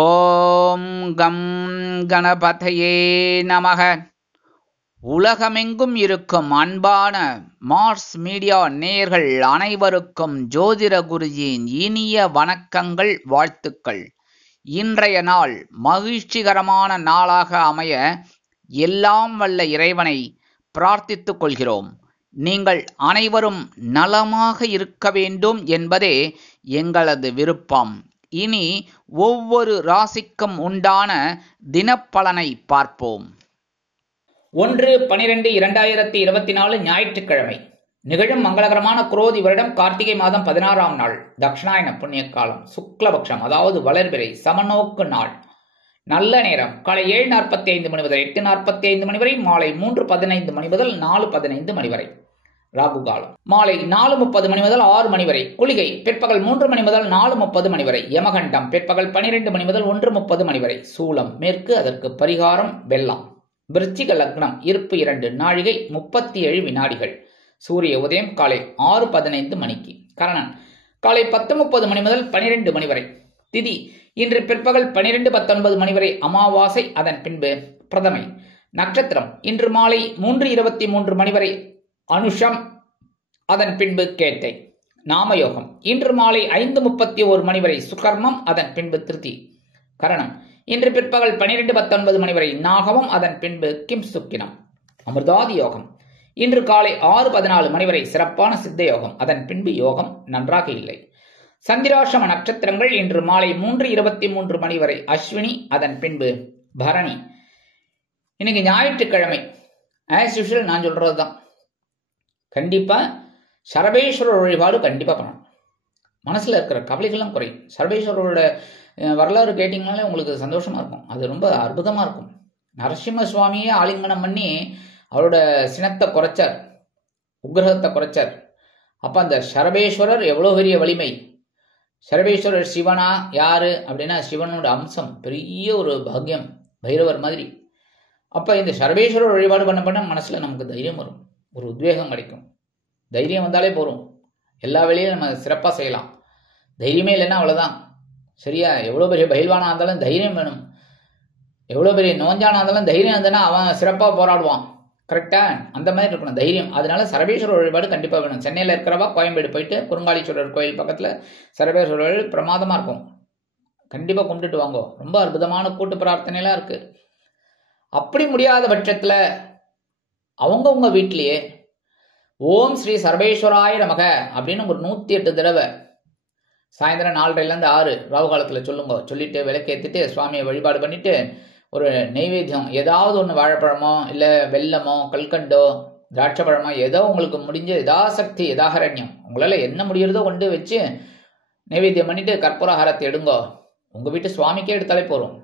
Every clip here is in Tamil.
ஓம் கம் கணபதையே நமக. உலகமெங்கும் இருக்கும் அன்பான மார்ஸ் மீடியா நேயர்கள் அனைவருக்கும் ஜோதிட குருஜியின் இனிய வணக்கங்கள், வாழ்த்துக்கள். இன்றைய நாள் மகிழ்ச்சிகரமான நாளாக அமைய எல்லாம் வல்ல இறைவனை பிரார்த்தித்துக் கொள்கிறோம். நீங்கள் அனைவரும் நலமாக இருக்க வேண்டும் என்பதே எங்களது விருப்பம். இனி ஒவ்வொரு ராசிக்கும் உண்டான தினப்பலனை பார்ப்போம். 1/12/2024 ஞாயிற்றுக்கிழமை. நிகழும் மங்களகரமான குரோதி வருடம் கார்த்திகை மாதம் 16ஆம் நாள், தக்ஷணாயன புண்ணிய காலம், சுக்லபக்ஷம், அதாவது வளர்பிறை, சமநோக்கு நாள். நல்ல நேரம் காலை 7:45 மணி முதல் 8:45 மணி வரை, மாலை 3:15 மணி முதல் 4:15 மணி வரை. ராகு காலம் மாலை 4:30 மணி முதல் 6 மணி வரை. குளிகை பிற்பகல் 3 மணி முதல் 4:30 மணி வரை. யமகண்டம் பிற்பகல் 12 மணி முதல் 1:30 மணி வரை. சூலம் மேற்கு, அதற்கு பரிகாரம் வெள்ளம். விருச்சிக லக்னம், இருப்பு 2 நாழிகை 37 வினாடிகள். சூரிய உதயம் காலை 6:15 மணிக்கு. கரணன் காலை 10:30 மணி முதல் 12 மணி வரை. திதி இன்று பிற்பகல் 12:19 மணி வரை அமாவாசை, அதன் பின்பு பிரதமை. நட்சத்திரம் இன்று மாலை 3:23 மணி வரை அனுஷம், அதன் பின்பு கேட்டை. நாமயோகம் இன்று மாலை 5:31 மணி வரை சுகர்மம், அதன் பின்பு திருதி. கரணம் இன்று பிற்பகல் 12:19 மணி வரை நாகவம், அதன் பின்பு கிம் சுக்கினம். அமிர்தாதி யோகம் இன்று காலை 6:14 மணி வரை சிறப்பான சித்த யோகம், அதன் பின்பு யோகம் நன்றாக இல்லை. சந்திராசிரம நட்சத்திரங்கள் இன்று மாலை 3:23 மணி வரை அஸ்வினி, அதன் பின்பு பரணி. இன்னைக்கு ஞாயிற்றுக்கிழமை. ஆஸ் யூஷுவல் நான் சொல்றதுதான். கண்டிப்பா சரபேஸ்வரர் வழிபாடு கண்டிப்பா பண்ணணும். மனசுல இருக்கிற கவலைகள்லாம் குறையும். சரபேஸ்வரரோட வரலாறு கேட்டீங்கனாலே உங்களுக்கு சந்தோஷமா இருக்கும். அது ரொம்ப அற்புதமா இருக்கும். நரசிம்ம சுவாமியே ஆலிங்கனம் பண்ணி அவரோட சினத்தை குறைச்சார், உக்கிரகத்தை குறைச்சார். அப்ப அந்த சரபேஸ்வரர் எவ்வளவு பெரிய வலிமை. சரபேஸ்வரர் சிவனா யாரு அப்படின்னா சிவனோட அம்சம், பெரிய ஒரு பாக்கியம், பைரவர் மாதிரி. அப்ப இந்த சரபேஸ்வரர் வழிபாடு பண்ண பண்ண மனசுல நமக்கு தைரியம் வரும், ஒரு உத்வேகம் கிடைக்கும். தைரியம் வந்தாலே போதும், எல்லா வேலையும் நம்ம சிறப்பாக செய்யலாம். தைரியமே இல்லைன்னா அவ்வளோதான். சரியா? எவ்வளோ பெரிய பயில்வானா இருந்தாலும் தைரியம் வேணும். எவ்வளோ பெரிய நோஞ்சானா இருந்தாலும் தைரியம் இருந்ததுன்னா அவன் சிறப்பாக போராடுவான். கரெக்டா? அந்த மாதிரி இருக்கணும் தைரியம். அதனால சரபேஸ்வரர் வழிபாடு கண்டிப்பாக வேணும். சென்னையில் இருக்கிறவா கோயம்பேடு போயிட்டு குறுங்காலீஸ்வரர் கோயில் பக்கத்தில் சரபேஸ்வரர் பிரமாதமாக இருக்கும். கண்டிப்பாக கும்பிட்டுட்டு வாங்கோ. ரொம்ப அற்புதமான கூட்டு பிரார்த்தனைலாம் இருக்கு. அப்படி முடியாத பட்சத்தில் அவங்கவுங்க வீட்டிலேயே ஓம் ஸ்ரீ சர்வேஸ்வராய நமக அப்படின்னு ஒரு 108 தடவை சாயந்தரம் 4:30 6 ராகு காலத்தில் சொல்லுங்க. சொல்லிட்டு விளக்கேற்றிட்டு சுவாமியை வழிபாடு பண்ணிட்டு ஒரு நெய்வேத்தியம் ஏதாவது ஒன்று, வாழைப்பழமோ இல்லை வெல்லமோ கல்கண்டோ திராட்சை பழமோ ஏதோ உங்களுக்கு முடிஞ்ச யதாசக்தி யதாகரண்யம் உங்களால் என்ன முடியறதோ கொண்டு வச்சு நெய்வேத்தியம் பண்ணிட்டு கற்பூரஹாரத்தை எடுங்கோ. உங்கள் வீட்டு சுவாமிக்கே எடுத்தாலே போகிறோம்.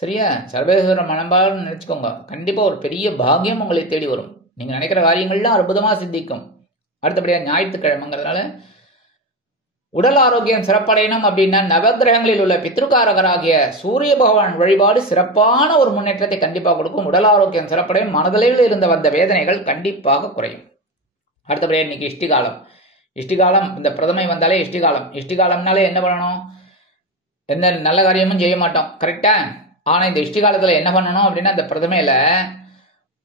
சரியா? சர்வேஸ்வரர் மனம்பான்னு நினச்சிக்கோங்க. கண்டிப்பாக ஒரு பெரிய பாக்கியம் உங்களை தேடி வரும். நீங்கள் நினைக்கிற காரியங்கள்லாம் அற்புதமாக சித்திக்கும். அடுத்தபடியாக ஞாயிற்றுக்கிழமைங்கிறதுனால உடல் ஆரோக்கியம் சிறப்படையணும் அப்படின்னா நவகிரகங்களில் உள்ள பித்ருக்காரகராகிய சூரிய பகவான் வழிபாடு சிறப்பான ஒரு முன்னேற்றத்தை கண்டிப்பாக கொடுக்கும். உடல் ஆரோக்கியம் சிறப்படையும், மனதளவில் இருந்த வந்த வேதனைகள் கண்டிப்பாக குறையும். அடுத்தபடியாக இன்னைக்கு இஷ்டிகாலம். இஷ்டிகாலம் இந்த பிரதமை வந்தாலே இஷ்டிகாலம். இஷ்டிகாலம்னாலே என்ன பண்ணணும்? எந்த நல்ல காரியமும் செய்ய மாட்டோம். கரெக்டா? ஆனால் இந்த இஷ்டிகாலத்தில் என்ன பண்ணணும் அப்படின்னா இந்த பிரதமையில்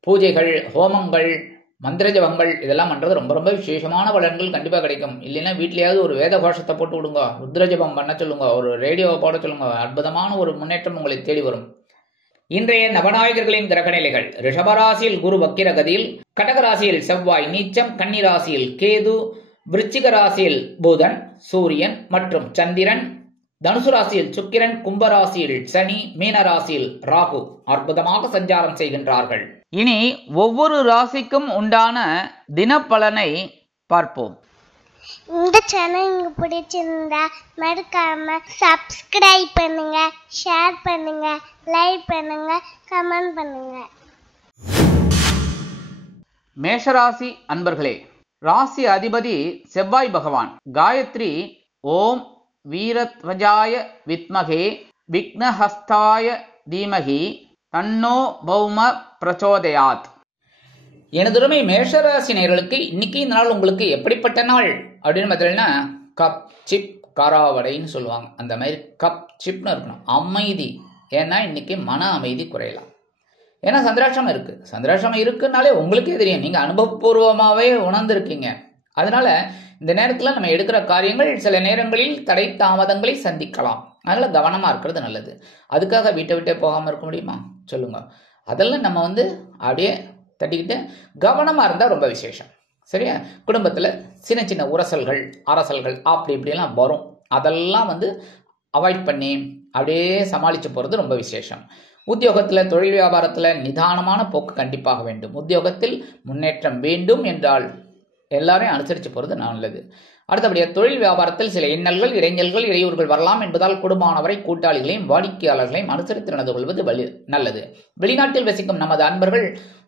பூஜைகள், ஹோமங்கள், மந்திர ஜபங்கள் இதெல்லாம் பண்ணுறது ரொம்ப ரொம்ப விசேஷமான பலன்கள் கண்டிப்பாக கிடைக்கும். இல்லைன்னா வீட்லையாவது ஒரு வேத கோஷத்தை போட்டு விடுங்க, ருத்ர ஜபம் பண்ண சொல்லுங்க, ஒரு ரேடியோவை போட சொல்லுங்க. அற்புதமான ஒரு முன்னேற்றம் உங்களை தேடி வரும். இன்றைய நவநாயகர்களின் கிரகநிலைகள்: ரிஷபராசியில் குரு வக்கிரகதியில், கடகராசியில் செவ்வாய் நீச்சம், கன்னிராசியில் கேது, விருச்சிக ராசியில் புதன், சூரியன் மற்றும் சந்திரன், தனுசு ராசியில் சுக்கிரன், கும்பராசியில் சனி, மீனராசியில் ராகு அற்புதமாக சஞ்சாரம் செய்கின்றார்கள். இனி ஒவ்வொரு ராசிக்கும் உண்டான தினப்பலனை பார்ப்போம். இந்த சேனல் உங்களுக்கு பிடிச்சிருந்தா மறக்காம சப்ஸ்கிரைப் பண்ணுங்க, ஷேர் பண்ணுங்க, லைக் பண்ணுங்க, கமெண்ட் பண்ணுங்க. மேஷராசி அன்பர்களே, ராசி அதிபதி செவ்வாய் பகவான். காயத்ரி ஓம் வீரத்வஜாய வித்மகே விக்னஹஸ்தாய தீமகி தன்னோ பௌம பிரச்சோதயாத். எனதுரிமை மேஷராசி நேயர்களுக்கு இன்னைக்கு இந்த நாள் உங்களுக்கு எப்படிப்பட்ட நாள் அப்படின்னு பார்த்தீங்கன்னா, கப் சிப் காராவடைன்னு சொல்லுவாங்க. அந்த மாதிரி கப் சிப்னு இருக்கணும். அமைதி. ஏன்னா இன்னைக்கு மன அமைதி குறையலாம். ஏன்னா சந்திராஷ்டமம் இருக்கு. சந்திராஷ்டமம் இருக்குன்னாலே உங்களுக்கே தெரியும், நீங்க அனுபவபூர்வமாகவே உணர்ந்திருக்கீங்க. அதனால இந்த நேரத்தில் நம்ம எடுக்கிற காரியங்கள் சில நேரங்களில் தடை தாமதங்களை சந்திக்கலாம். அதனால கவனமா இருக்கிறது நல்லது. அதுக்காக வீட்டை விட்டே போகாம இருக்க முடியுமா சொல்லுங்க? அதெல்லாம் நம்ம அப்படியே தட்டிக்கிட்டு கவனமா இருந்தா ரொம்ப விசேஷம். சரியா? குடும்பத்துல சின்ன சின்ன உரசல்கள் அரசல்கள் அப்படி இப்படியெல்லாம் வரும். அதெல்லாம் அவாய்ட் பண்ணி அப்படியே சமாளிச்சு போறது ரொம்ப விசேஷம். உத்தியோகத்துல தொழில் வியாபாரத்துல நிதானமான போக்கு கண்டிப்பாக வேண்டும். உத்தியோகத்தில் முன்னேற்றம் வேண்டும் என்றால் எல்லாரையும் அனுசரித்து போகிறது நல்லது. அடுத்தபடியாக தொழில் வியாபாரத்தில் சில இன்னல்கள் இடைஞ்சல்கள் இடையூறுகள் வரலாம் என்பதால் குடும்பமானவரை கூட்டாளிகளையும் வாடிக்கையாளர்களையும் அனுசரித்து நடந்து கொள்வது நல்லது. வெளிநாட்டில் வசிக்கும் நமது அன்பர்கள்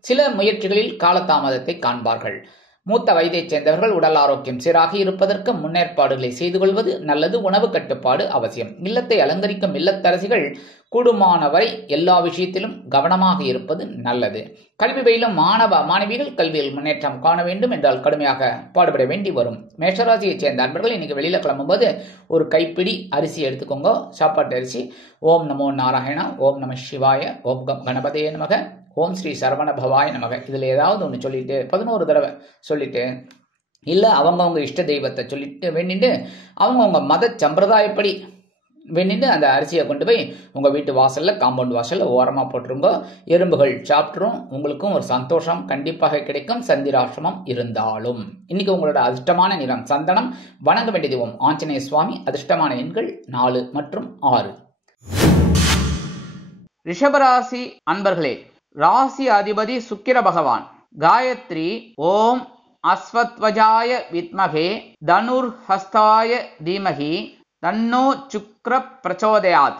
சில முயற்சிகளில் காலதாமதத்தை காண்பார்கள். மூத்த வயதைச் சேர்ந்தவர்கள் உடல் ஆரோக்கியம் சீராக இருப்பதற்கு முன்னேற்பாடுகளை செய்து கொள்வது நல்லது. உணவு கட்டுப்பாடு அவசியம். இல்லத்தை அலங்கரிக்கும் இல்லத்தரசிகள் கூடுமானவரை எல்லா விஷயத்திலும் கவனமாக இருப்பது நல்லது. கல்வி பயிலும் மாணவ மாணவிகள் கல்வியில் முன்னேற்றம் காண வேண்டும் என்றால் கடுமையாக பாடுபட வேண்டி வரும். மேஷராசியைச் சேர்ந்த அன்பர்கள் இன்னைக்கு வெளியில கிளம்பும்போது ஒரு கைப்பிடி அரிசி எடுத்துக்கோங்க, சாப்பாட்டு அரிசி. ஓம் நமோ நாராயணா, ஓம் நம சிவாய, ஓம் கணபதே நமக, ஓம் ஸ்ரீ சரவண பவாய நமக. இதுல ஏதாவது ஒன்று சொல்லிட்டு 11 தடவை சொல்லிட்டு, இல்லை அவங்கவுங்க இஷ்ட தெய்வத்தை சொல்லிட்டு வேண்டிட்டு அவங்கவுங்க மத சம்பிரதாயப்படி வேண்டிட்டு அந்த அரிசியை கொண்டு போய் உங்கள் வீட்டு வாசலில் காம்பவுண்ட் வாசலில் ஓரமாக போட்டுருங்க. எறும்புகள் சாப்பிட்ரும். உங்களுக்கும் ஒரு சந்தோஷம் கண்டிப்பாக கிடைக்கும், சந்திராசிரமம் இருந்தாலும். இன்னைக்கு உங்களோட அதிர்ஷ்டமான நிறம் சந்தனம். வணங்க வேண்டிய தெய்வம் ஆஞ்சநேய சுவாமி. அதிர்ஷ்டமான எண்கள் 4 மற்றும் 6. ரிஷபராசி அன்பர்களே, ராசி அதிபதி சுக்கிர பகவான். காயத்ரி ஓம் அஸ்வத்வஜாய வித்மகே தனுர்ஹஸ்தாய தீமகி தன்னோ சுக்ர பிரச்சோதயாத்.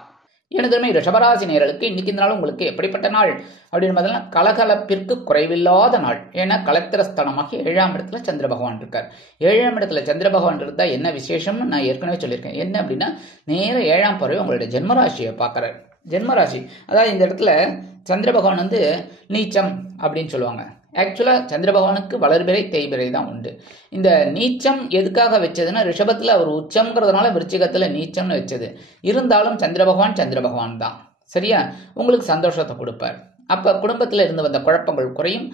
எனதுமே ரிஷபராசி நேயர்களுக்கு இன்னைக்கு இந்த நாள் உங்களுக்கு எப்படிப்பட்ட நாள் அப்படின்னு பார்த்தீங்கன்னா கலகலப்பிற்கு குறைவில்லாத நாள். ஏன்னா கலத்திரஸ்தானமாக 7ஆம் இடத்துல சந்திர பகவான் இருக்கார். 7ஆம் இடத்துல சந்திர பகவான் இருந்தா என்ன விசேஷம்னு நான் ஏற்கனவே சொல்லியிருக்கேன். என்ன அப்படின்னா நேரம் 7ஆம் பறவை உங்களுடைய ஜென்மராசியை பார்க்குறாரு. ஜென்மராசி அதாவது இந்த இடத்துல சந்திர பகவான் நீச்சம் அப்படின்னு சொல்லுவாங்க. ஆக்சுவலாக சந்திர பகவானுக்கு வளர்பிறை தேய்பிறை தான் உண்டு. இந்த நீச்சம் எதுக்காக வச்சதுன்னா ரிஷபத்தில் அவர் உச்சம்ங்கிறதுனால விருச்சிகத்தில் நீச்சம்னு வச்சது. இருந்தாலும் சந்திர பகவான் தான். சரியா? உங்களுக்கு சந்தோஷத்தை கொடுப்பார். அப்போ குடும்பத்தில் இருந்து வந்த குழப்பங்கள் குறையும்.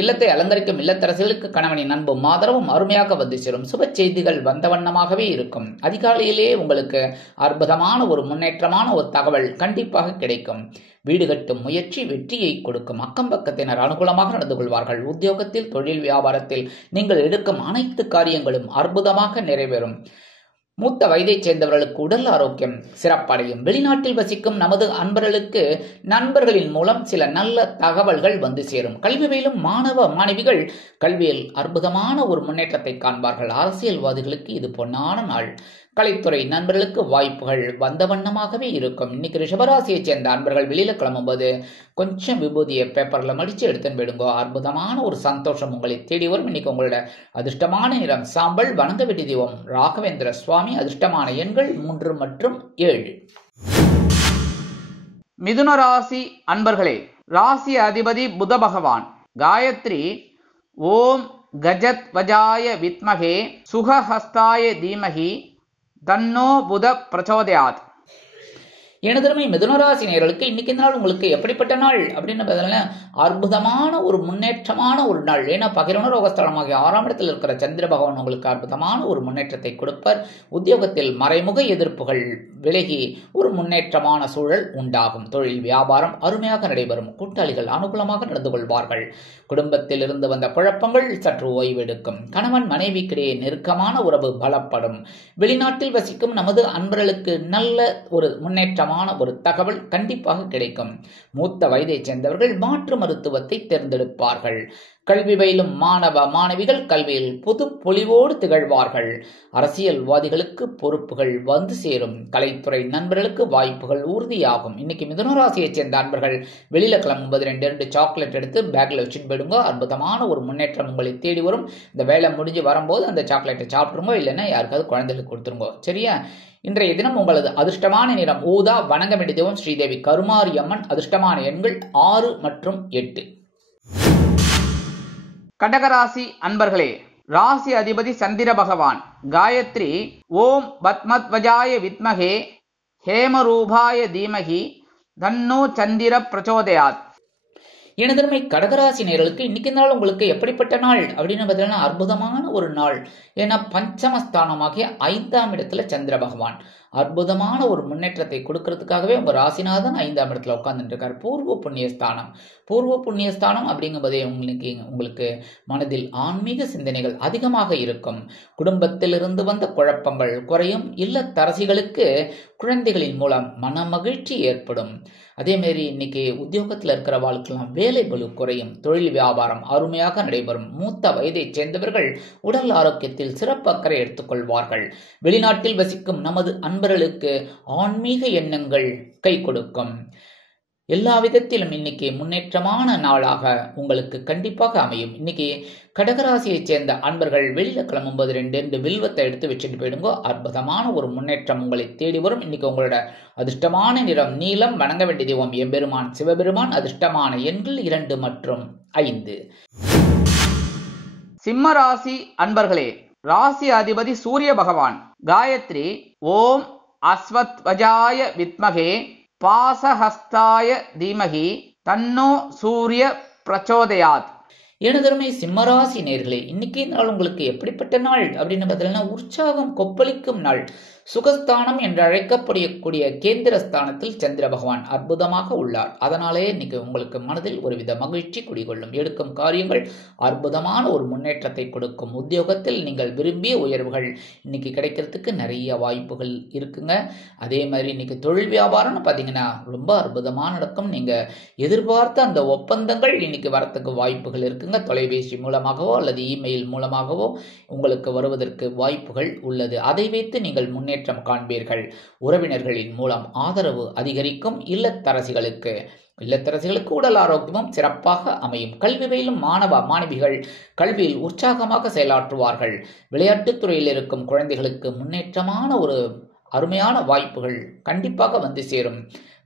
இல்லத்தை அலங்கரிக்கும் இல்லத்தரசிகளுக்கு கணவனின் அன்பும் ஆதரவும் அருமையாக வந்து சேரும். சுப செய்திகள் வந்த வண்ணமாகவே இருக்கும். அதிகாலையிலே உங்களுக்கு அற்புதமான ஒரு முன்னேற்றமான ஒரு தகவல் கண்டிப்பாக கிடைக்கும். வீடு கட்டும் முயற்சி வெற்றியை கொடுக்கும். அக்கம் பக்கத்தினர் அனுகூலமாக நடந்து கொள்வார்கள். உத்தியோகத்தில் தொழில் வியாபாரத்தில் நீங்கள் எடுக்கும் அனைத்து காரியங்களும் அற்புதமாக நிறைவேறும். மூத்த வயதைச் சேர்ந்தவர்களுக்கு உடல் ஆரோக்கியம் சிறப்படையும். வெளிநாட்டில் வசிக்கும் நமது அன்பர்களுக்கு நண்பர்களின் மூலம் சில நல்ல தகவல்கள் வந்து சேரும். கல்வி பயிலும் மாணவ மாணவிகள் கல்வியில் அற்புதமான ஒரு முன்னேற்றத்தை காண்பார்கள். அரசியல்வாதிகளுக்கு இது பொன்னான நாள். கலைத்துறை நண்பர்களுக்கு வாய்ப்புகள் வந்த வண்ணமாகவே இருக்கும். இன்னைக்கு ரிஷபராசியைச் சேர்ந்த அன்பர்கள் வெளியில கிளம்பும்போது கொஞ்சம் விபூதியை பேப்பர்ல மடிச்சு எடுத்துன்னு போயிடுங்க. அற்புதமான ஒரு சந்தோஷம் உங்களை தேடி வரும். இன்னைக்கு உங்களோட அதிர்ஷ்டமான நிறம் சாம்பல். வணங்க வேண்டிய தெய்வம் ராகவேந்திர சுவாமி. அதிர்ஷ்டமான எண்கள் 3 மற்றும் 7. மிதுன ராசி அன்பர்களே, ராசி அதிபதி புத பகவான். காயத்ரி ஓம் கஜத் வஜாய வித்மகே சுகஹஸ்தாய தீமகி தன்னோ புத பிரச்சோதயாத். எனதருமை மிதுனராசி நேயர்களுக்கு இன்னைக்கு இந்த நாள் உங்களுக்கு எப்படிப்பட்ட நாள் அப்படின்னு பார்த்தீங்கன்னா அற்புதமான ஒரு முன்னேற்றமான ஒரு நாள். ஏன்னா பகிரன ரோகஸ்தலமாகிய 6ஆம் இடத்தில் இருக்கிற சந்திர பகவான் உங்களுக்கு அற்புதமான ஒரு முன்னேற்றத்தை கொடுப்பார். உத்தியோகத்தில் மறைமுக எதிர்ப்புகள் விலகி ஒரு முன்னேற்றமான சூழல் உண்டாகும். தொழில் வியாபாரம் அருமையாக நடைபெறும். கூட்டாளிகள் அனுகூலமாக நடந்து கொள்வார்கள். குடும்பத்தில் இருந்து வந்த குழப்பங்கள் சற்று ஓய்வெடுக்கும். கணவன் மனைவிக்கிடையே நெருக்கமான உறவு பலப்படும். வெளிநாட்டில் வசிக்கும் நமது அன்பர்களுக்கு நல்ல ஒரு முன்னேற்றமான ஒரு தகவல் கண்டிப்பாக கிடைக்கும். மூத்த வயதைச் சேர்ந்தவர்கள் மாற்று மருத்துவத்தை தேர்ந்தெடுப்பார்கள். கல்வி பயிலும் மாணவ மாணவிகள் கல்வியில் புது பொலிவோடு திகழ்வார்கள். அரசியல்வாதிகளுக்கு பொறுப்புகள் வந்து சேரும். கலைத்துறை நண்பர்களுக்கு வாய்ப்புகள் உறுதியாகும். இன்னைக்கு மிதுனராசியைச் சேர்ந்த அன்பர்கள் வெளியில கிளம்பும்போது 2 சாக்லேட் எடுத்து பேக்ல வச்சுட்டு போயிடுங்க. அற்புதமான ஒரு முன்னேற்றம் உங்களை தேடி வரும். இந்த வேலை முடிஞ்சு வரும்போது அந்த சாக்லேட்டை சாப்பிட்டுருங்க, இல்லைன்னா யாருக்காவது குழந்தைகளுக்கு கொடுத்துருங்க. சரியா? இன்றைய தினம் உங்களது அதிர்ஷ்டமான நிறம் ஊதா. வணங்க வேண்டிய தெய்வம் ஸ்ரீதேவி கருமாரி அம்மன். அதிர்ஷ்டமான எண்கள் 6 மற்றும் 8. கடகராசி அன்பர்களே, ராசி அதிபதி சந்திர பகவான். காயத்ரி ஓம் பத்மத்வஜாய வித்மகே ஹேமரூபாய தீமகி தன்னோ சந்திர பிரச்சோதயாத். எனதருமை கடகராசி நேயர்களுக்கு இன்னைக்கு நாள் உங்களுக்கு எப்படிப்பட்ட நாள் அப்படின்னு பார்த்தீங்கன்னா அற்புதமான ஒரு நாள். ஏன்னா பஞ்சமஸ்தானமாகிய 5ஆம் இடத்துல சந்திர பகவான் அற்புதமான ஒரு முன்னேற்றத்தை கொடுக்கறதுக்காகவே உங்க ராசிநாதன் 5ஆம் இடத்துல உட்கார்ந்துட்டு இருக்காரு. பூர்வ புண்ணியஸ்தானம். பூர்வ புண்ணியஸ்தானம் அப்படிங்கும்போதே உங்களுக்கு மனதில் ஆன்மீக சிந்தனைகள் அதிகமாக இருக்கும். குடும்பத்திலிருந்து வந்த குழப்பங்கள் குறையும். இல்லத்தரசிகளுக்கு குழந்தைகளின் மூலம் மன மகிழ்ச்சி ஏற்படும். அதே மாதிரி இன்னைக்கு உத்தியோகத்தில் இருக்கிற வாழ்க்கைலாம் வேலை பளு குறையும். தொழில் வியாபாரம் அருமையாக நடைபெறும். மூத்த வயதைச் சேர்ந்தவர்கள் உடல் ஆரோக்கியத்தில் சிறப்பு அக்கறை எடுத்துக்கொள்வார்கள். வெளிநாட்டில் வசிக்கும் நமது அன்பர்களுக்கு ஆன்மீக எண்ணங்கள் கை கொடுக்கும். எல்லா விதத்திலும் இன்னைக்கு முன்னேற்றமான நாளாக உங்களுக்கு கண்டிப்பாக அமையும். இன்னைக்கு கடகராசியைச் சேர்ந்த அன்பர்கள் வெளியில கிளம்பும்போது 2 வில்வத்தை எடுத்து வச்சுட்டு போயிடுங்க. அற்புதமான ஒரு முன்னேற்றம் உங்களை தேடி வரும். இன்னைக்கு உங்களோட அதிர்ஷ்டமான நிறம் நீலம். வணங்க வேண்டிய தெய்வம் எம்பெருமான் சிவபெருமான். அதிர்ஷ்டமான எண்கள் 2 மற்றும் 5. சிம்ம ராசி அன்பர்களே, ராசி அதிபதி சூரிய பகவான். காயத்ரி ஓம் அஸ்வத்வஜாய வித்மகே பாசஹஸ்தாய தீமகி தன்னோ சூரிய பிரச்சோதயாத். எனதருமை சிம்மராசி நேர்களே, இன்னைக்கு நாள் உங்களுக்கு எப்படிப்பட்ட நாள் அப்படின்னு பார்த்தீங்கன்னா உற்சாகம் கொப்பளிக்கும் நாள். சுகஸ்தானம் என்று அழைக்கப்படக்கூடிய கேந்திரஸ்தானத்தில் சந்திர பகவான் அற்புதமாக உள்ளார். அதனாலே இன்னைக்கு உங்களுக்கு மனதில் ஒருவித மகிழ்ச்சி குடிகொள்ளும். எடுக்கும் காரியங்கள் அற்புதமான ஒரு முன்னேற்றத்தை கொடுக்கும். உத்தியோகத்தில் நீங்கள் விரும்பிய உயர்வுகள் இன்னைக்கு கிடைக்கிறதுக்கு நிறைய வாய்ப்புகள் இருக்குங்க. அதே மாதிரி இன்னைக்கு தொழில் வியாபாரம்னு பார்த்தீங்கன்னா ரொம்ப அற்புதமாக நடக்கும். நீங்க எதிர்பார்த்த அந்த ஒப்பந்தங்கள் இன்னைக்கு வரத்துக்கு வாய்ப்புகள் இருக்குங்க. தொலைபேசி மூலமாகவோ அல்லது இமெயில் மூலமாகவோ உங்களுக்கு வருவதற்கு வாய்ப்புகள் உள்ளது. அதை வைத்து நீங்கள் முன்னேற்றம் காண்பீர்கள். உறவினர்களின் மூலம் ஆதரவு அதிகரிக்கும். இல்லத்தரசிகளுக்கு உடல் ஆரோக்கியமும் சிறப்பாக அமையும். கல்வி பயிலும் மாணவிகள் கல்வியில் உற்சாகமாக செயலாற்றுவார்கள். விளையாட்டுத் துறையில் இருக்கும் குழந்தைகளுக்கு முன்னேற்றமான ஒரு அருமையான வாய்ப்புகள் கண்டிப்பாக வந்து சேரும்.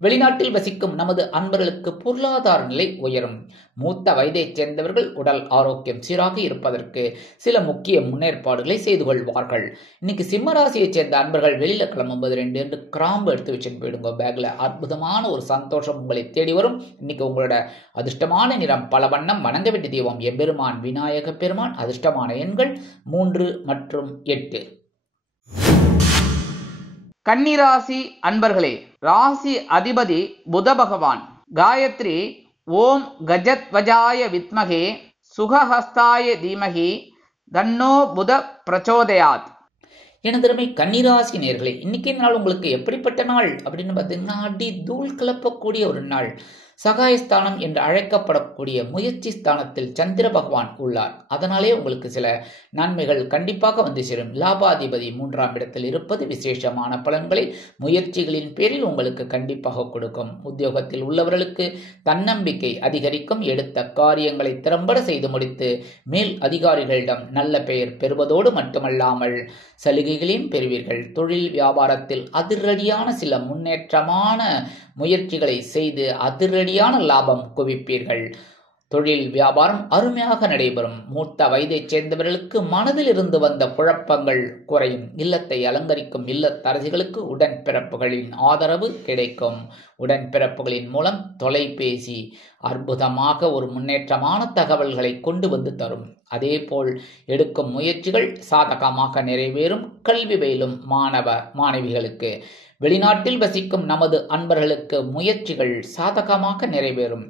வெளிநாட்டில் வசிக்கும் நமது அன்பர்களுக்கு பொருளாதார நிலை உயரும். மூத்த வயதைச் சேர்ந்தவர்கள் உடல் ஆரோக்கியம் சீராக இருப்பதற்கு சில முக்கிய முன்னேற்பாடுகளை செய்து கொள்வார்கள். இன்னைக்கு சிம்மராசியைச் சேர்ந்த அன்பர்கள் வெளியில கிளம்பும்போது 2 கிராம்பு எடுத்து வச்சுட்டு போயிடுங்க பேக்ல. அற்புதமான ஒரு சந்தோஷம் உங்களை தேடி வரும். இன்னைக்கு உங்களோட அதிர்ஷ்டமான நிறம் பல வண்ணம். வணங்க வேண்டிய தெய்வம் எம்பெருமான் விநாயக பெருமான். அதிர்ஷ்டமான எண்கள் 3 மற்றும் 8. கன்னிராசி அன்பர்களே, ராசி அதிபதி புத பகவான். காயத்ரி ஓம் கஜத்வஜாய வித்மகே சுகஹஸ்தாய தீமகி தன்னோ புத பிரச்சோதயாத். எனதருமை கன்னிராசி நேர்களே, இன்னைக்கு நாள் உங்களுக்கு எப்படிப்பட்ட நாள் அப்படின்னு பார்த்தீங்கன்னா அடி தூள் கிளப்பக்கூடிய ஒரு நாள். சகாயஸ்தானம் என்று அழைக்கப்படக்கூடிய முயற்சி ஸ்தானத்தில் சந்திர பகவான் உள்ளார். அதனாலே உங்களுக்கு சில நன்மைகள் கண்டிப்பாக வந்து சேரும். லாபாதிபதி 3ஆம் இடத்தில் இருப்பது விசேஷமான பலன்களை முயற்சிகளின் பேரில் உங்களுக்கு கண்டிப்பாக கொடுக்கும். உத்தியோகத்தில் உள்ளவர்களுக்கு தன்னம்பிக்கை அதிகரிக்கும். எடுத்த காரியங்களை திறம்பட செய்து முடித்து மேல் அதிகாரிகளிடம் நல்ல பெயர் பெறுவதோடு மட்டுமல்லாமல் சலுகைகளையும் பெறுவீர்கள். தொழில் வியாபாரத்தில் அதிரடியான சில முன்னேற்றமான முயற்சிகளை செய்து அதிரடியான லாபம் குவிப்பீர்கள். தொழில் வியாபாரம் அருமையாக நடைபெறும். மூத்த வயதைச் சேர்ந்தவர்களுக்கு மனதில் இருந்து வந்த குழப்பங்கள் குறையும். இல்லத்தை அலங்கரிக்கும் இல்லத்தரசிகளுக்கு உடன்பிறப்புகளின் ஆதரவு கிடைக்கும். உடன்பிறப்புகளின் மூலம் தொலைபேசி அற்புதமாக ஒரு முன்னேற்றமான தகவல்களை கொண்டு வந்து தரும். அதேபோல் எடுக்கும் முயற்சிகள் சாதகமாக நிறைவேறும். கல்வி பயிலும் மாணவிகளுக்கு வெளிநாட்டில் வசிக்கும் நமது அன்பர்களுக்கு முயற்சிகள் சாதகமாக நிறைவேறும்.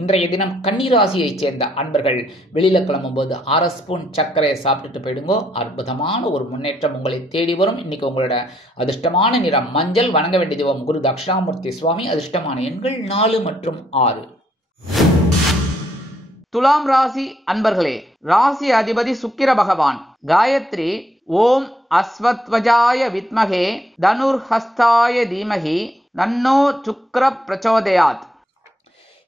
இன்றைய தினம் கன்னிராசியைச் சேர்ந்த அன்பர்கள் வெளியில கிளம்பும்போது 1/2 ஸ்பூன் சர்க்கரையை சாப்பிட்டுட்டு போயிடுங்கோ. அற்புதமான ஒரு முன்னேற்றம் உங்களை தேடி வரும். இன்னைக்கு உங்களோட அதிர்ஷ்டமான நிறம் மஞ்சள். வணங்க வேண்டிய தெய்வம் குரு தட்சிணாமூர்த்தி சுவாமி. அதிர்ஷ்டமான எண்கள் 4 மற்றும் 6. துலாம் ராசி அன்பர்களே, ராசி அதிபதி சுக்கிர பகவான். காயத்ரி ஓம் அஸ்வத்வஜாய வித்மகே தனுர்ஹஸ்தாய தீமகி தன்னோ சுக்ர பிரச்சோதயாத்.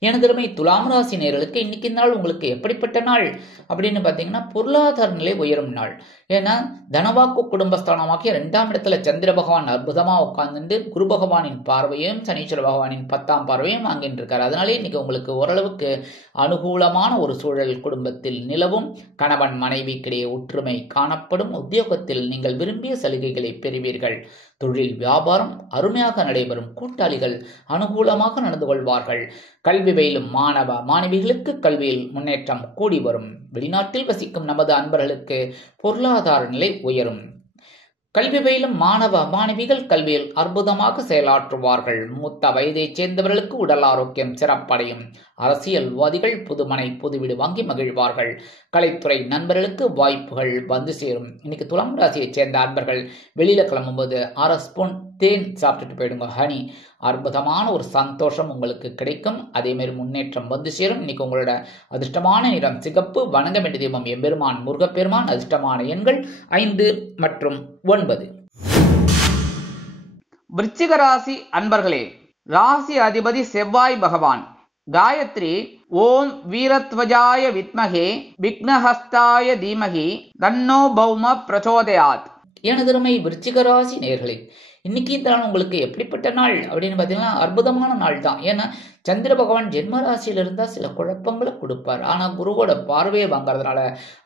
எனதருமை துலாம் ராசி நேயர்களுக்கு இன்னைக்கு நாள் உங்களுக்கு எப்படிப்பட்ட நாள் அப்படின்னு பார்த்தீங்கன்னா பொருளாதார நிலை உயரும் நாள். ஏன்னா தனவாக்கு குடும்பஸ்தானமாக்கிய 2ஆம் இடத்துல சந்திர பகவான் அற்புதமா உட்கார்ந்துட்டு குரு பகவானின் பார்வையும் சனீஸ்வர பகவானின் 10ஆம் பார்வையும் வாங்கிட்டு இருக்காரு. அதனாலே இன்னைக்கு உங்களுக்கு ஓரளவுக்கு அனுகூலமான ஒரு சூழல் குடும்பத்தில் நிலவும். கணவன் மனைவிக்கிடையே ஒற்றுமை காணப்படும். உத்தியோகத்தில் நீங்கள் விரும்பிய சலுகைகளை பெறுவீர்கள். தொழில் வியாபாரம் அருமையாக நடைபெறும். கூட்டாளிகள் அனுகூலமாக நடந்து கொள்வார்கள். கல்வி பயிலும் மாணவ மாணவிகளுக்கு கல்வியில் முன்னேற்றம் கூடி வரும். வெளிநாட்டில் வசிக்கும் நமது அன்பர்களுக்கு பொருளாதார நிலை உயரும். கல்வி பயிலும் மாணவ மாணவிகள் கல்வியில் அற்புதமாக செயலாற்றுவார்கள். மூத்த வயதைச் சேர்ந்தவர்களுக்கு உடல் ஆரோக்கியம் சிறப்படையும். அரசியல்வாதிகள் புதுமனை புது வீடு வாங்கி மகிழ்வார்கள். கலைத்துறை நண்பர்களுக்கு வாய்ப்புகள் வந்து சேரும். இன்னைக்கு துலாம் ராசியைச் சேர்ந்த அன்பர்கள் வெளியில கிளம்பும்போது 1/2 ஸ்பூன் தேன் சாப்பிட்டுட்டு போயிடுங்க. ஹனி அற்புதமான ஒரு சந்தோஷம் உங்களுக்கு கிடைக்கும். அதே மாதிரி முன்னேற்றம் வந்து சேரும். இன்னைக்கு உங்களோட அதிர்ஷ்டமான நிறம் சிகப்பு. வணங்க வேண்டிய தெய்வம் எம்பெருமான் முருகப்பெருமான். அதிர்ஷ்டமான எண்கள் 5 மற்றும் 9. விருச்சிக ராசி அன்பர்களே, ராசி அதிபதி செவ்வாய் பகவான். காயத்ரி ஓம் வீரத்வஜாய வித்மகே விக்னஹஸ்தாய தீமகி தன்னோ பௌம பிரச்சோதயாத். எனதருமை விருச்சிக ராசி நேயர்களே, இன்னைக்கு இந்த நாள் உங்களுக்கு எப்படிப்பட்ட நாள் அப்படின்னு பார்த்தீங்கன்னா அற்புதமான நாள் தான். ஏன்னா சந்திர பகவான் ஜென்ம ராசியில் இருந்தால் சில குழப்பங்களை கொடுப்பார். ஆனால் குருவோட பார்வையை வாங்கறதுனால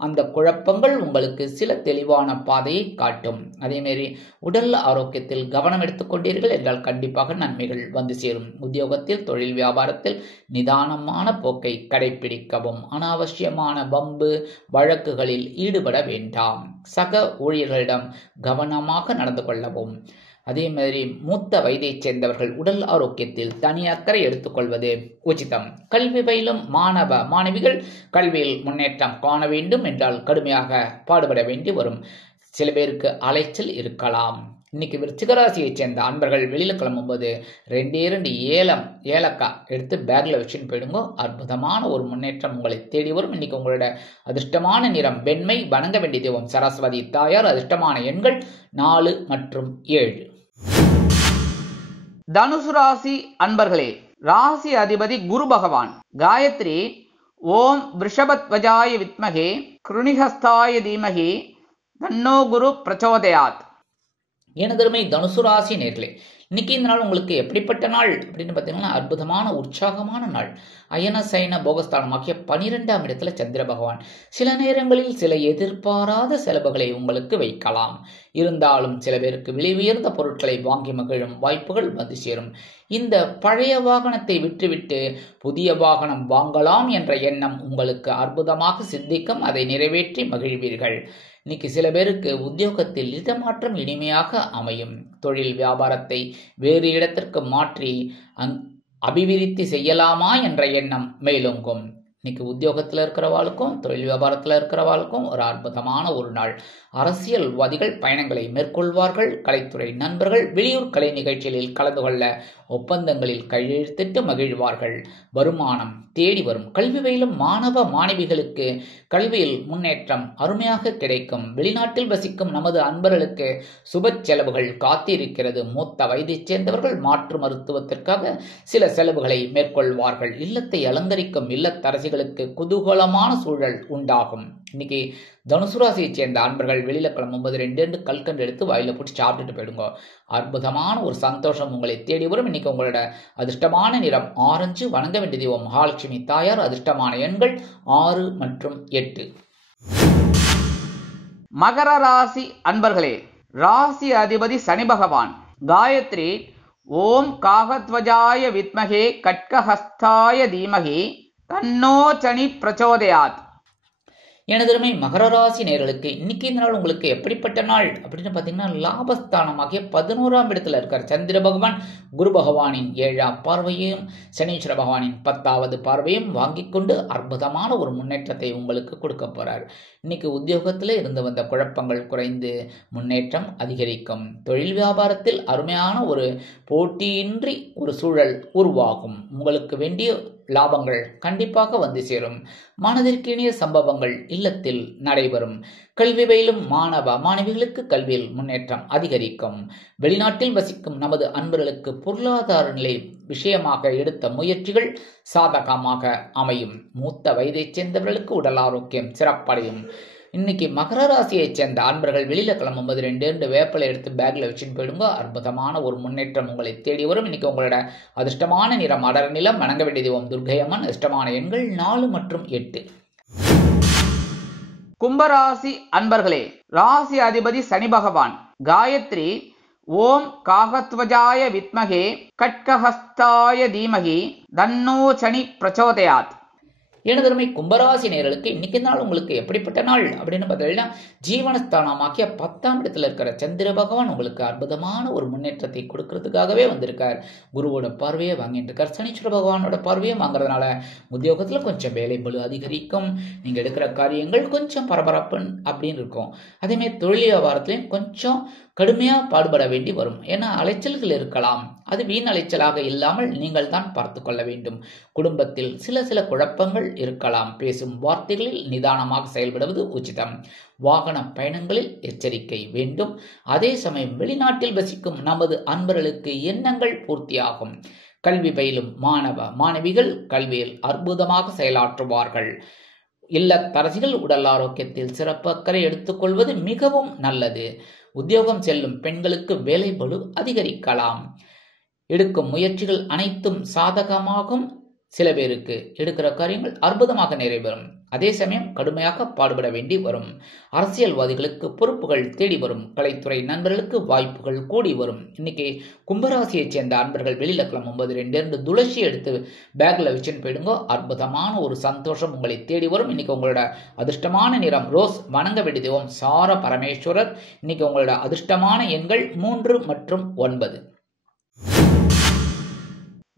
அந்த குழப்பங்கள் உங்களுக்கு சில தெளிவான பாதையை காட்டும். அதேமாரி உடல் ஆரோக்கியத்தில் கவனம் எடுத்துக்கொண்டீர்கள் என்றால் கண்டிப்பாக நன்மைகள் வந்து சேரும். உத்தியோகத்தில் தொழில் வியாபாரத்தில் நிதானமான போக்கை கடைபிடிக்கவும். அனாவசியமான வம்பு வழக்குகளில் ஈடுபட வேண்டாம். சக ஊழியர்களிடம் கவனமாக நடந்து கொள்ளவும். அதே மாதிரி மூத்த வயதைச் சேர்ந்தவர்கள் உடல் ஆரோக்கியத்தில் தனி அக்கறை எடுத்துக்கொள்வது உச்சிதம். கல்வி பயிலும் மாணவ மாணவிகள் கல்வியில் முன்னேற்றம் காண வேண்டும் என்றால் கடுமையாக பாடுபட வேண்டி வரும். சில பேருக்கு அலைச்சல் இருக்கலாம். இன்னைக்கு விருச்சிக ராசியைச் சேர்ந்த அன்பர்கள் வெளியில கிளம்பும்போது 2 ஏலக்காய் எடுத்து பேக்ல வச்சுன்னு போயிடுங்க. அற்புதமான ஒரு முன்னேற்றம் உங்களை தேடி வரும். இன்னைக்கு உங்களோட அதிர்ஷ்டமான நிறம் வெண்மை. வணங்க வேண்டிய தெய்வம் சரஸ்வதி தாயார். அதிர்ஷ்டமான எண்கள் 4 மற்றும் 7. தனுசு ராசி அன்பர்களே, ராசி அதிபதி குரு பகவான். காயத்ரி ஓம் விருஷபத்வஜாய வித்மகே கிருணிஹஸ்தாய தீமகி தன்னோ குரு பிரச்சோதயாத். எனதருமை தனுசு ராசி நேர்களே, இன்னைக்கு இந்த நாள் உங்களுக்கு எப்படிப்பட்ட நாள் அப்படின்னு பார்த்தீங்கன்னா அற்புதமான உற்சாகமான நாள். அயன சயன போகஸ்தானமாக்கிய 12ஆம் இடத்துல சந்திர பகவான். சில நேரங்களில் சில எதிர்பாராத செலவுகளை உங்களுக்கு வைக்கலாம். இருந்தாலும் சில பேருக்கு விலை உயர்ந்த பொருட்களை வாங்கி மகிழும் வாய்ப்புகள் வந்து சேரும். இந்த பழைய வாகனத்தை விட்டுவிட்டு புதிய வாகனம் வாங்கலாம் என்ற எண்ணம் உங்களுக்கு அற்புதமாக சித்திக்கும். அதை நிறைவேற்றி மகிழ்வீர்கள். இன்னைக்கு சில பேருக்கு உத்தியோகத்தில் இடமாற்றம் இனிமையாக அமையும். தொழில் வியாபாரத்தை வேறு இடத்திற்கு மாற்றி அபிவிருத்தி செய்யலாமா என்ற எண்ணம் மேலோங்கும். இன்னைக்கு உத்தியோகத்தில் இருக்கிறவாளுக்கும் தொழில் வியாபாரத்தில் இருக்கிறவாளுக்கும் ஒரு அற்புதமான ஒரு நாள். அரசியல்வாதிகள் பயணங்களை மேற்கொள்வார்கள். கலைத்துறை நண்பர்கள் வெளியூர் கலை நிகழ்ச்சிகளில் கலந்து கொள்ள ஒப்பந்தங்களில் கையெழுத்திட்டு மகிழ்வார்கள். வருமானம் தேடி வரும். கல்வி பயிலும் மாணவ மாணவிகளுக்கு கல்வியில் முன்னேற்றம் அருமையாக கிடைக்கும். வெளிநாட்டில் வசிக்கும் நமது அன்பர்களுக்கு சுப செலவுகள் காத்திருக்கிறது. மூத்த வயதைச் சேர்ந்தவர்கள் மாற்று மருத்துவத்திற்காக சில செலவுகளை மேற்கொள்வார்கள். இல்லத்தை அலங்கரிக்கும் இல்லத்தரசிகளுக்கு குதூகலமான சூழல் உண்டாகும். இன்னைக்கு தனுசு ராசியைச் சேர்ந்த அன்பர்கள் வெளியில கிளம்பும்போது 2 கல்கண்டு எடுத்து வாயில போட்டு சாப்பிட்டுட்டு போயிடுங்க. அற்புதமான ஒரு சந்தோஷம் உங்களை தேடி வரும். இன்னைக்கு உங்களோட அதிர்ஷ்டமான நிறம் ஆரஞ்சு. வணங்க வேண்டிய தெய்வம் மகாலட்சுமி தாயார். அதிர்ஷ்டமான எண்கள் 6 மற்றும் 8. மகர ராசி அன்பர்களே, ராசி அதிபதி சனி பகவான். காயத்ரி ஓம் காகத்வஜாய வித்மகே கட்கஹஸ்தாய தீமகி தன்னோ சனி பிரச்சோதயாத். எனதருமை மகர ராசி நேயர்களுக்கு இன்னைக்கு இந்த நாள் உங்களுக்கு எப்படிப்பட்ட நாள் அப்படின்னு பார்த்தீங்கன்னா லாபஸ்தானமாகிய 11ஆம் இடத்துல இருக்கார் சந்திர பகவான். குரு பகவானின் 7ஆம் பார்வையும் சனீஸ்வர பகவானின் 10வது பார்வையும் வாங்கி கொண்டு அற்புதமான ஒரு முன்னேற்றத்தை உங்களுக்கு கொடுக்க போறார். இன்னைக்கு உத்தியோகத்தில் இருந்து வந்த குழப்பங்கள் குறைந்து முன்னேற்றம் அதிகரிக்கும். தொழில் வியாபாரத்தில் அருமையான ஒரு போட்டியின்றி ஒரு சூழல் உருவாகும். உங்களுக்கு வேண்டிய லாபங்கள் கண்டிப்பாக வந்து சேரும். மனதிற்கினிய சம்பவங்கள் இல்லத்தில் நடைபெறும். கல்வி பயிலும் மாணவ மாணவிகளுக்கு கல்வியில் முன்னேற்றம் அதிகரிக்கும். வெளிநாட்டில் வசிக்கும் நமது அன்பர்களுக்கு பொருளாதார நிலை விஷயமாக எடுத்த முயற்சிகள் சாதகமாக அமையும். மூத்த வயதைச் சேர்ந்தவர்களுக்கு உடல் ஆரோக்கியம் சிறப்படையும். இன்னைக்கு மகர ராசியைச் சேர்ந்த அன்பர்கள் வெளியில கிளம்பும்போது 2 வேப்பலை எடுத்து பேக்ல வச்சுட்டு போயிடுங்க. அற்புதமான ஒரு முன்னேற்றம் உங்களை தேடி வரும். இன்னைக்கு உங்களோட அதிர்ஷ்டமான நிறம் அடர் நிலம். வணங்க வேண்டிய தெய்வம் துர்க்கையம்மன். அதிர்ஷ்டமான எண்கள் 4 மற்றும் 8. கும்பராசி அன்பர்களே, ராசி அதிபதி சனி பகவான். காயத்ரி ஓம் காகத்வஜாய வித்மகே கட்கஹஸ்தாய தீமகி தன்னோ சனி பிரச்சோதயாத். எனதருமை கும்பராசி நேயர்களுக்கு இன்னைக்கு நாள் உங்களுக்கு எப்படிப்பட்ட நாள் அப்படின்னு பார்த்தீங்கன்னா, ஜீவனஸ்தானமாக்கிய 10ஆம் இடத்துல இருக்கிற சந்திர பகவான் உங்களுக்கு அற்புதமான ஒரு முன்னேற்றத்தை கொடுக்கறதுக்காகவே வந்திருக்கார். குருவோட பார்வையை வாங்கிட்டு இருக்கார். சனீஸ்வர பகவானோட பார்வையை வாங்குறதுனால உத்தியோகத்துல கொஞ்சம் வேலை பளு அதிகரிக்கும். நீங்க எடுக்கிற காரியங்கள் கொஞ்சம் பரபரப்பு அப்படின்னு இருக்கும். அதேமாதிரி தொழில் வியாபாரத்திலையும் கொஞ்சம் கடுமையா பாடுபட வேண்டி வரும். ஏன்னா அலைச்சல்கள் இருக்கலாம். அது வீண் அலைச்சலாக இல்லாமல் நீங்கள் தான் பார்த்து கொள்ள வேண்டும். குடும்பத்தில் சில குழப்பங்கள் இருக்கலாம். பேசும் வார்த்தைகளில் நிதானமாக செயல்படுவது உச்சிதம். வாகன பயணங்களில் எச்சரிக்கை வேண்டும். அதே சமயம் வெளிநாட்டில் வசிக்கும் நமது அன்பர்களுக்கு எண்ணங்கள் பூர்த்தியாகும். கல்வி பயிலும் மாணவ மாணவிகள் கல்வியில் அற்புதமாக செயலாற்றுவார்கள். இல்லத்தரசிகள் உடல் ஆரோக்கியத்தில் சிறப்பு அக்கறை எடுத்துக்கொள்வது மிகவும் நல்லது. உத்தியோகம் செல்லும் பெண்களுக்கு வேலை பளு அதிகரிக்கலாம். எடுக்கும் முயற்சிகள் அனைத்தும் சாதகமாகும். சில பேருக்கு எடுக்கிற காரியங்கள் அற்புதமாக நிறைவேறும். அதே சமயம் கடுமையாக பாடுபட வேண்டி வரும். அரசியல்வாதிகளுக்கு பொறுப்புகள் தேடி வரும். கலைத்துறை நண்பர்களுக்கு வாய்ப்புகள் கூடி வரும். இன்னைக்கு கும்பராசியைச் சேர்ந்த அன்பர்கள் வெளியில கிளம்பும்போது 2 துளசி எடுத்து பேக்ல வச்சுன்னு போயிடுங்க. அற்புதமான ஒரு சந்தோஷம் உங்களை தேடி வரும். இன்னைக்கு உங்களோட அதிர்ஷ்டமான நிறம் ரோஸ். வணங்க வேண்டிய தெய்வம் சார பரமேஸ்வரர். இன்னைக்கு உங்களோட அதிர்ஷ்டமான எண்கள் 3 மற்றும் 9.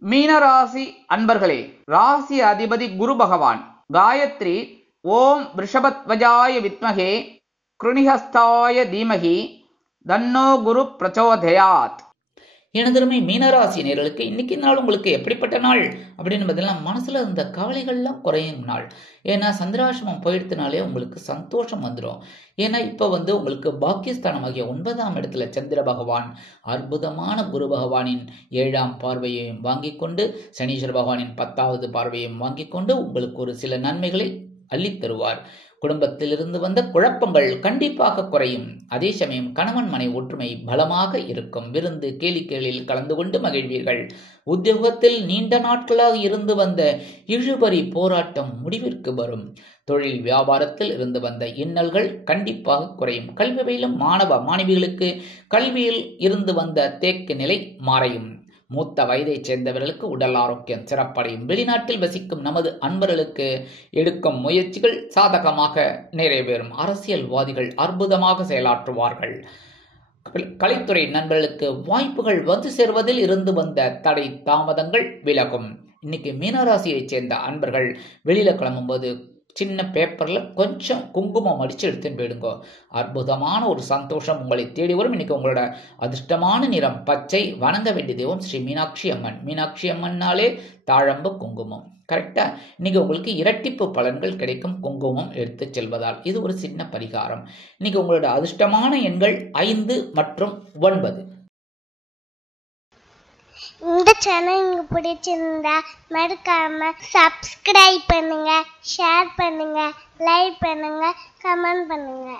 மீனராசி அன்பர்களே, ராசி அதிபதி குரு பகவான். காயத்ரி ஓம் ரிஷபத்வஜாய வித்மகே கிருணிஹஸ்தாய தீமகி தன்னோ குரு பிரச்சோதயாத். எனதருமை மீனராசி நேயர்களுக்கு இன்னைக்கு நாள் உங்களுக்கு எப்படிப்பட்ட நாள் அப்படின்னு பார்த்தீங்கன்னா, மனசுல இருந்த கவலைகள்லாம் குறையும் நாள். ஏன்னா சந்திராசிரமம் போயிடுத்துனாலே உங்களுக்கு சந்தோஷம் வந்துடும். ஏன்னா இப்ப உங்களுக்கு பாக்கியஸ்தானமாகிய 9ஆம் இடத்துல சந்திர பகவான் அற்புதமான குரு பகவானின் 7ஆம் பார்வையையும் வாங்கி கொண்டு, சனீஸ்வர பகவானின் 10வது பார்வையையும் வாங்கி கொண்டு உங்களுக்கு ஒரு சில நன்மைகளை அள்ளித் தருவார். குடும்பத்திலிருந்து வந்த குழப்பங்கள் கண்டிப்பாக குறையும். அதே சமயம் கணவன் மனை ஒற்றுமை பலமாக இருக்கும். விருந்து கேளிக்கைகளில் கலந்து கொண்டு மகிழ்வீர்கள். உத்தியோகத்தில் நீண்ட நாட்களாக இருந்து வந்த இழுபறி போராட்டம் முடிவிற்கு வரும். தொழில் வியாபாரத்தில் இருந்து வந்த இன்னல்கள் கண்டிப்பாக குறையும். கல்வி பயிலும் மாணவ மாணவிகளுக்கு கல்வியில் இருந்து வந்த தேக்க நிலை மாறையும். மூத்த வயதைச் சேர்ந்தவர்களுக்கு உடல் ஆரோக்கியம் சிறப்படையும். வெளிநாட்டில் வசிக்கும் நமது அன்பர்களுக்கு எடுக்கும் முயற்சிகள் சாதகமாக நிறைவேறும். அரசியல்வாதிகள் அற்புதமாக செயலாற்றுவார்கள். கலைத்துறை நண்பர்களுக்கு வாய்ப்புகள் வந்து சேர்வதில் இருந்து வந்த தடை தாமதங்கள் விலகும். இன்னைக்கு மீனராசியைச் சேர்ந்த அன்பர்கள் வெளியில கிளம்பும்போது சின்ன பேப்பர்ல கொஞ்சம் குங்குமம் அடிச்சு எடுத்துன்னு போயிடுங்க. அற்புதமான ஒரு சந்தோஷம் உங்களை தேடி வரும். இன்னைக்கு உங்களோட அதிர்ஷ்டமான நிறம் பச்சை. வணங்க வேண்டிய தெய்வம் ஸ்ரீ மீனாட்சி அம்மன். மீனாட்சி அம்மன்னாலே தாழம்பு குங்குமம். கரெக்டா? இன்னைக்கு உங்களுக்கு இரட்டிப்பு பலன்கள் கிடைக்கும் குங்குமம் எடுத்து செல்வதால். இது ஒரு சின்ன பரிகாரம். இன்னைக்கு உங்களோட அதிர்ஷ்டமான எண்கள் 5 மற்றும் 9. இந்த சேனல் உங்களுக்கு பிடிச்சிருந்தா மறக்காம சப்ஸ்கிரைப் பண்ணுங்க, ஷேர் பண்ணுங்க, லைக் பண்ணுங்க, கமெண்ட் பண்ணுங்க.